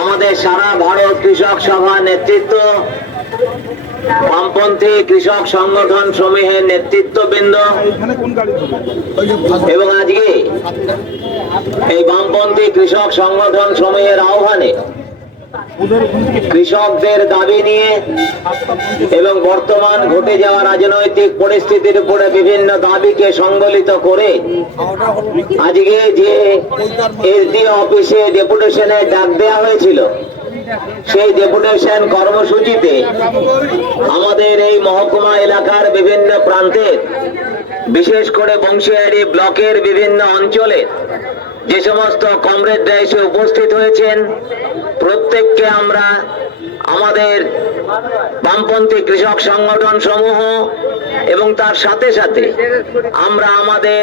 আমাদের সারা ভারত কৃষক সভা নেতৃত্ব, বামপন্থী কৃষক সংগঠন সমূহের নেতৃত্ববৃন্দ এবং আজকে এই বামপন্থী কৃষক সংগঠন সমূহের আহ্বানে কৃষকদের দাবি নিয়ে এবং বর্তমান ঘটে যাওয়া রাজনৈতিক পরিস্থিতির উপরে বিভিন্ন দাবিকে সংবলিত করে আজকে যে এসডিও অফিসে ডেপুটেশনের ডাক দেওয়া হয়েছিল, সেই ডেপুটেশন কর্মসূচিতে আমাদের এই মহকুমা এলাকার বিভিন্ন প্রান্তের, বিশেষ করে বংশিয়ারি ব্লকের বিভিন্ন অঞ্চলে যে সমস্ত কমরেডরা এসে উপস্থিত হয়েছেন, প্রত্যেককে আমরা আমাদের বামপন্থী কৃষক সংগঠন সমূহ এবং তার সাথে সাথে আমরা আমাদের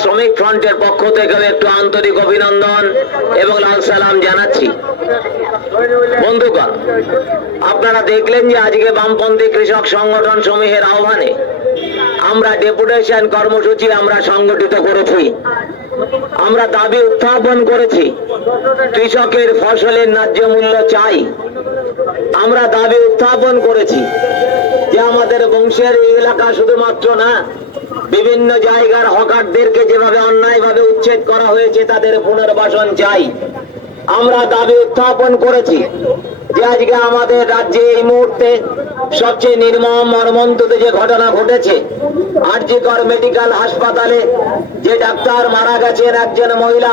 শ্রমিক ফ্রন্টের পক্ষ থেকে একটু আন্তরিক অভিনন্দন এবং লাল সালাম জানাচ্ছি। বন্ধুগণ, আপনারা দেখলেন যে আজকে বামপন্থী কৃষক সংগঠন সমূহের আহ্বানে আমরা ডেপুটেশন কর্মসূচি আমরা সংগঠিত করেছি। আমরা দাবি উত্থাপন করেছি, কৃষকের ফসলের ন্যায্য মূল্য চাই। আমরা দাবি উত্থাপন করেছি যে আমাদের বংশের এলাকা শুধুমাত্র না, বিভিন্ন জায়গার হকারদেরকে যেভাবে অন্যায়ভাবে উচ্ছেদ করা হয়েছে তাদের পুনর্বাসন চাই। আমরা দাবি উত্থাপন করেছি যে আজকে আমাদের রাজ্যে এই মুহূর্তে সবচেয়ে নির্মম মর্মন্তুদ যে ঘটনা ঘটেছে, আর.জি. কর মেডিকেল হাসপাতালে যে ডাক্তার মারা গেছেন, একজন মহিলা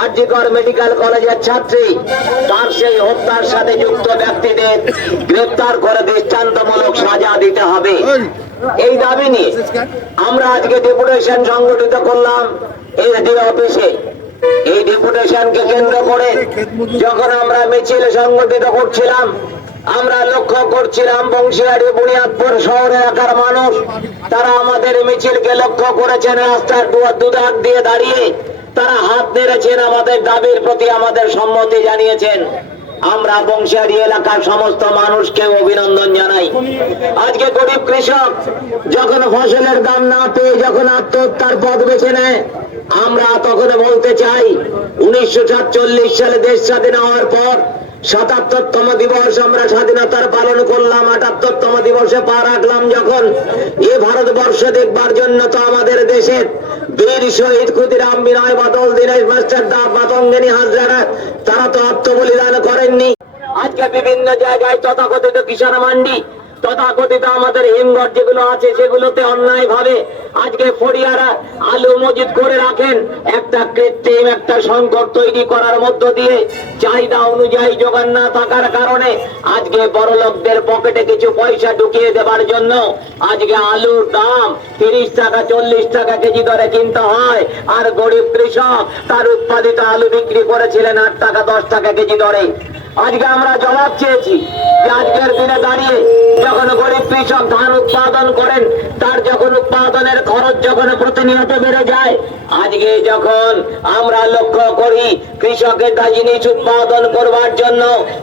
আর.জি. কর মেডিকেল কলেজের ছাত্রী, তার সেই হত্যার সাথে যুক্ত ব্যক্তিদের গ্রেফতার করে দৃষ্টান্তমূলক সাজা দিতে হবে। এই দাবি নিয়ে আমরা আজকে ডেপুটেশন সংগঠিত করলাম এসডিও অফিসে। এই ডেপুটেশনকে কেন্দ্র করে যখন আমরা মিছিল সংগঠিত করছিলাম, আমরা লক্ষ্য করছিলাম বংশিয়ারি বুনিয়াদপুর শহর এলাকার মানুষ, তারা আমাদের মিছিলকে লক্ষ্য করেছেন, রাস্তার দুধার দিয়ে দাঁড়িয়ে তারা হাত নেড়েছেন, আমাদের দাবির প্রতি আমাদের সম্মতি জানিয়েছেন। আমরা বংশিয়ারি এলাকার সমস্ত মানুষকে অভিনন্দন জানাই। আজকে গরিব কৃষক যখন ফসলের দাম না পেয়ে যখন আত্মহত্যার পথ বেছে নেয়, আমরা তখন বলতে চাই 1947 সালে দেশ স্বাধীন হওয়ার পর 77তম দিবস আমরা স্বাধীনতার পালন করলাম। 78তম দিবসে পা রাখলাম যখন এ ভারতবর্ষ দেখবার জন্য, তো আমাদের দেশের বীর শহীদ ক্ষুদিরাম, বিনয় বাদল, দীনেশ মাস্টার দা, মাতঙ্গিনী হাজরা, তারা তো আত্মবলিদান করেননি। আজকে বিভিন্ন জায়গায় তথাকথিত কিষাণ মান্ডি, তথাকথিত আমাদের হিমঘর যেগুলো আছে, সেগুলোতে অন্যায় ভাবে আজকে ফড়িয়ারা আলু মজুদ করে রাখেন, একটা কৃত্রিম একটা সংকট তৈরি করার মধ্য দিয়ে চাহিদা অনুযায়ী যোগান না থাকার কারণে আজকে বড় লোকদের পকেটে কিছু পয়সা ঢুকিয়ে দেবার জন্য আজকে আলুর দাম 30 টাকা 40 টাকা কেজি দরে কিনতে হয়, আর গরিব কৃষক তার উৎপাদিত আলু বিক্রি করেছিলেন 8 টাকা 10 টাকা কেজি দরে। আজকে আমরা জবাব চেয়েছি যে আজকের দিনে দাঁড়িয়ে যখন গরিব কৃষক ধান উৎপাদন করেন, তার যখন উৎপাদনের খরচ যখন প্রতিনিয়ত বেড়ে যায়, আজকে যখন আমরা লক্ষ্য করি কৃষকের জিনিস উৎপাদন করবার জন্য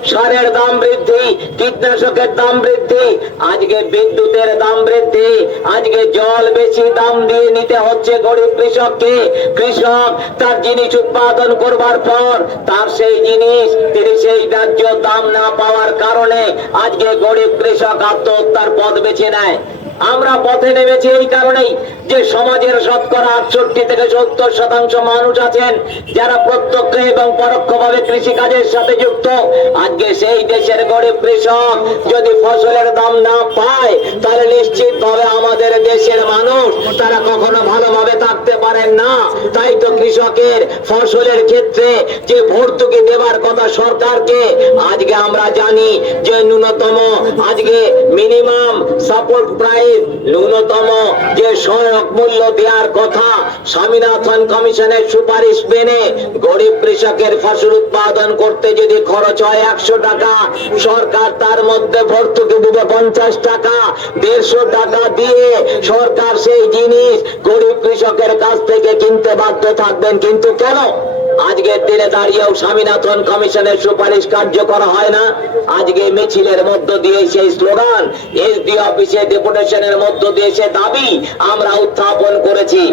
সারের দাম বৃদ্ধি, কীটনাশকের দাম বৃদ্ধি, আজকে বিদ্যুতের দাম বৃদ্ধি, আজকে জল বেশি দাম দিয়ে নিতে হচ্ছে গরিব কৃষককে। কৃষক তার জিনিস উৎপাদন করবার পর তার সেই জিনিস তিনি সেই ন্যায্য দাম না পাওয়ার কারণে আজকে গরিব কৃষক আত্মহত্যার পথ বেছে নেয়। আমরা পথে নেমেছি এই কারণেই যে সমাজের শতকরা 68 থেকে 70% মানুষ আছেন যারা প্রত্যক্ষ এবং পরোক্ষভাবে কৃষিকাজের সাথে যুক্ত। আজকে সেই দেশের গরিব কৃষক যদি ফসলের দাম না পায়, তাহলে নিশ্চিতভাবে আমাদের দেশের মানুষ তারা কখনো ভালোভাবে থাকতে পারেন না। তাই তো কৃষকের ফসলের ক্ষেত্রে যে ভর্তুকি দেবার কথা সরকারকে, আজকে আমরা জানি যে ন্যূনতম আজকে মিনিমাম সাপোর্ট প্রাইস, ন্যূনতম যে সহায়ক মূল্য দেওয়ার কথা স্বামীনাথন কমিশনের সুপারিশ মেনে গরিব কৃষকের ফসল উৎপাদন করতে যদি খরচ হয় 100 টাকা, সরকার তার মধ্যে ভর্তুকি দিবে 50 টাকা। 150 টাকা দিয়ে সরকার সেই জিনিস গরিব কৃষকের কাছ থেকে কিনতে বাধ্য থাকবেন। কিন্তু কেন? আজকের দিনে দাঁড়িয়েও স্বামীনাথন কমিশনের সুপারিশ কার্যকর হয় না। আজকে মিছিলের মধ্য দিয়ে সেই স্লোগান, এসডি অফিসে ডেপুটেশনের মধ্য দিয়ে সে দাবি আমরা উত্থাপন করেছি।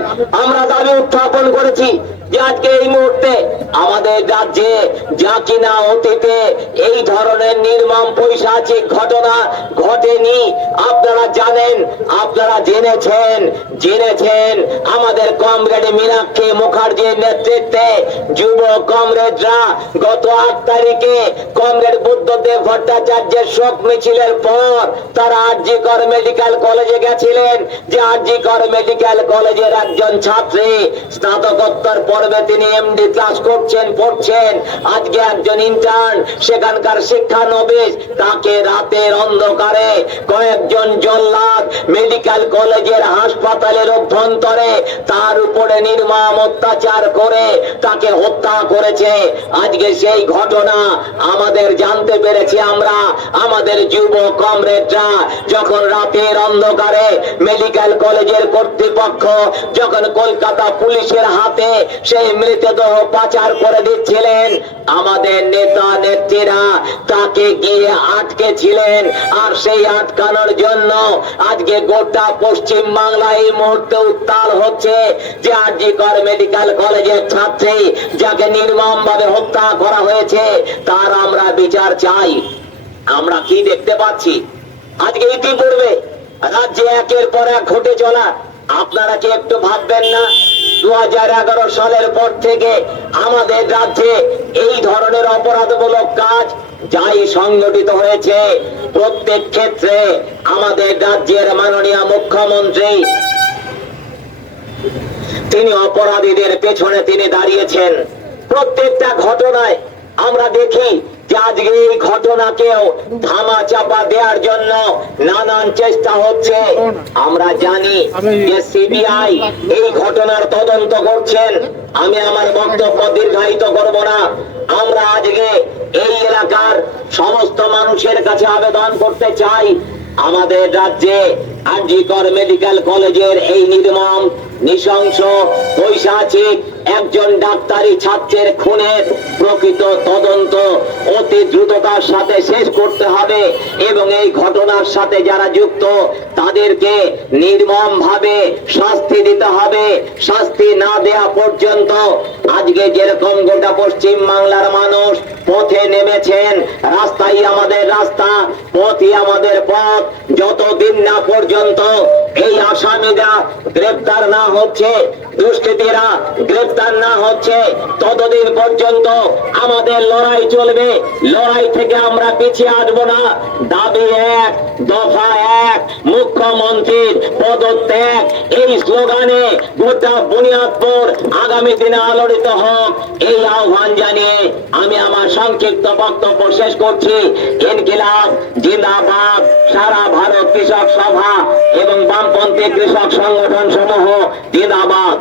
আমরা দাবি উত্থাপন করেছি যে আজকে এই মুহূর্তে আমাদের রাজ্যে যা কিনা অতীতে এই ধরনের নির্মম পৈশাচিক ঘটনা ঘটেনি। আপনারা জানেন, আপনারা জেনেছেন আমাদের কমরেড মীনাক্ষী মুখার্জির নেতৃত্বে যুব কমরেডরা গত 8 তারিখে কমরেড বুদ্ধদেব ভট্টাচার্যের শোক মিছিলের পর তারা আরজি কর মেডিকেল কলেজে গেছিলেন। যে আরজি কর মেডিকেল কলেজের একজন ছাত্রী স্নাতকোত্তর পর্বে তিনি এমডি ক্লাস পড়ছেন। আজকে একজন ইন্টার্ন সেখানকার শিক্ষানবিশ, তাকে রাতের অন্ধকারে কয়েকজন জল্লাদ মেডিকেল কলেজের হাসপাতালের অভ্যন্তরে তার উপরে নির্মম অত্যাচার করে তাকে হত্যা করেছে। আজকে সেই ঘটনা আমাদের জানতে পেরেছি আমরা। আমাদের যুব কমরেডরা যখন রাতের অন্ধকারে মেডিকেল কলেজের কর্তৃপক্ষ যখন কলকাতা পুলিশের হাতে সেই মৃতদেহ পাচার করে দিচ্ছিলেন, আমাদের নেতা নেত্রীরা তাকে গিয়ে আটকে ছিলেন। আর সেই আটকানোর জন্য আজকে গোটা পশ্চিম বাংলা এই মুহূর্তে উত্তাল হচ্ছে যে আরজি কর মেডিকেল কলেজের ছাত্রী যাকে নির্মম ভাবে হত্যা করা হয়েছে তার আমরা বিচার চাই। আমরা কি দেখতে পাচ্ছি আজকে ইতিপূর্বে রাজ্যে একের পর এক ঘটে চলা, আপনারা কি একটু ভাববেন না 2011 সালের পর থেকে আমাদের রাজ্যে এই ধরনের অপরাধমূলক কাজ যাই সংগঠিত হয়েছে, প্রত্যেক ক্ষেত্রে আমাদের রাজ্যের মাননীয় মুখ্যমন্ত্রী তিনি অপরাধীদের পেছনে তিনি দাঁড়িয়েছেন। প্রত্যেকটা ঘটনায় আমরা দেখি যে আজকে এই ঘটনাকেও ধামা চাপা দেওয়ার জন্য নানান চেষ্টা হচ্ছে। আমরা জানি যে সিবিআই এই ঘটনার তদন্ত করছেন। আমি আমার বক্তব্য দীর্ঘায়িত করব না। আমরা আজকে এই এলাকার সমস্ত মানুষের কাছে আবেদন করতে চাই, আমাদের রাজ্যে আরজি কর মেডিকেল কলেজের এই নির্মম নৃশংস পৈশাচিক একজন ডাক্তারি ছাত্রের খুনের প্রকৃত তদন্ত অতি দ্রুততার সাথে শেষ করতে হবে এবং এই ঘটনার সাথে যারা যুক্ত তাদেরকে নির্মম ভাবে শাস্তি দিতে হবে। শাস্তি না দেয়া পর্যন্ত আজকে যেরকম গোটা পশ্চিম বাংলার মানুষ পথে নেমেছেন, রাস্তাই আমাদের রাস্তা, পথই আমাদের পথ, যতদিন না পর্যন্ত এই আসামিরা গ্রেফতার না হচ্ছে, দুষ্কৃতীরা গ্রেফতার না হচ্ছে, ততদিন পর্যন্ত আমাদের লড়াই চলবে। লড়াই থেকে আমরা পিছিয়ে আসবো না। দাবি এক, দফা এক, মুখ্যমন্ত্রীর পদত্যাগ, এই স্লোগানে গোটা বুনিয়াদপুর আগামী দিনে আলোড়িত হোক, এই আহ্বান জানিয়ে আমি আমার সংক্ষিপ্ত বক্তব্য শেষ করছি। ইনকিলাব জিন্দাবাদ। সারা ভারত কৃষক সভা এবং বামপন্থী কৃষক সংগঠন সমূহ জিন্দাবাদ।